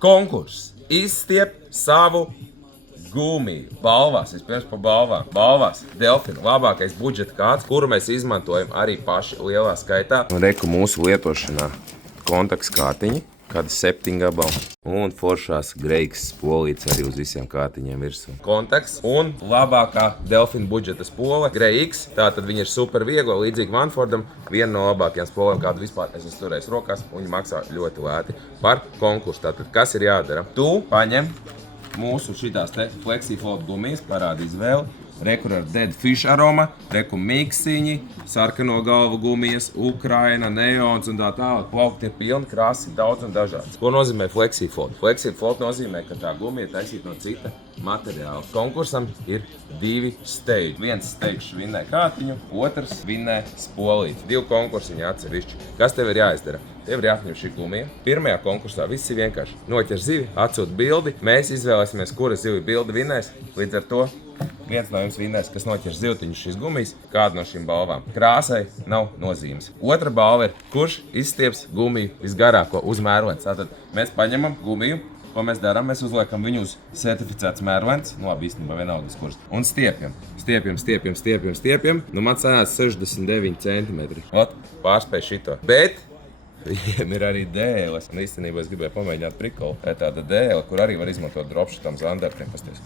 konkurss. Izstiep savu gumiju. Balvās, vispirms pa balvām. Balvās, Delfina, labākais budžeta kāds, kuru mēs izmantojam arī paši lielā skaitā. Un reku mūsu lietošanā kontakts kārtiņi, kādi 7 gabali. Un foršās Greigs spolītes arī uz visiem kārtiņiem virsū. Kontakts un labākā Delfina budžeta spole Greigs. Tātad viņa ir super viegla, līdzīgi Vanfordam. Viena no labākajām spolēm, kādu vispār es esmu turējis rokās. Un viņa maksā ļoti lēti par konkursu. Tātad, kas ir jādara? Tu paņem mūsu šitās te FlexiFloat gumijas, parādi izvēli. Rekur ar Dead Fish aroma, reku miksiņi, sarkano galvu gumijas, Ukraina, neons un tā tālāk. Plaukti ir pilni, krāsi daudz un dažāds. Ko nozīmē FlexiFloat? FlexiFloat nozīmē, ka tā gumija taisīta no cita materiāla. Konkursam ir 2 steigi. Viens steigs vinnē kātiņu, otrs vinnē spolīti. 2 konkursiņi atsevišķi. Kas tev ir jāizdara? Tev ir jāapņem šī gumija. Pirmajā konkursā viss ir vienkārši. Noķer zivi, atsūt bildi. Mēs izvēlēsimies, kura zivi bildi vinnēs. Līdz ar to viens no jums vinnēs, kas noķer zivtiņus šīs gumijas, kādu no šīm balvām. Krāsai nav nozīmes. Otra balva ir, kurš izstieps gumiju visgarāko uz mērlens. Tātad mēs paņemam gumiju. Ko mēs darām? Mēs uzliekam viņu uz certificēts mērlens, no labi, īstenībā vienalga kurš, un stiepjam. Stiepjam. Nu, man sanāca 69 centimetri. Ot, pārspēj šito. Bet viņiem ir arī dēles. Un īstenībā es gribēju pamēģināt prikolu. Tā ir tāda dēle, kur arī var izmantot dropshotām zandartiem. Pasties,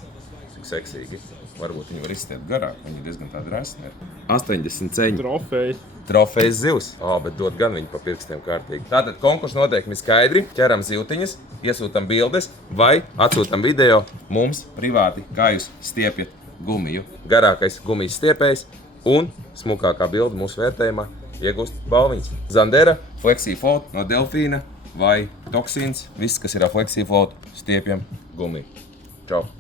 cik seksīgi. Varbūt viņi var izstiept garāk. Viņi ir diezgan tādi resni. 80 ceņi. Trofejas zivs. Bet dod gan viņu pa pirkstiem kārtīgi. Tātad konkursu noteikumi skaidri. Ķeram zivtiņas, iesūtam bildes vai atsūtam video mums privāti, kā jūs stiepjat gumiju. Garākais gumijas stiepējs un smukākā bilde mūsu vērtējumā iegūst balviņas. Zandera, FlexiFloat no Delfīna vai Toksīns. Viss, kas ir FlexiFloat, stiepjam gumiju. Čau!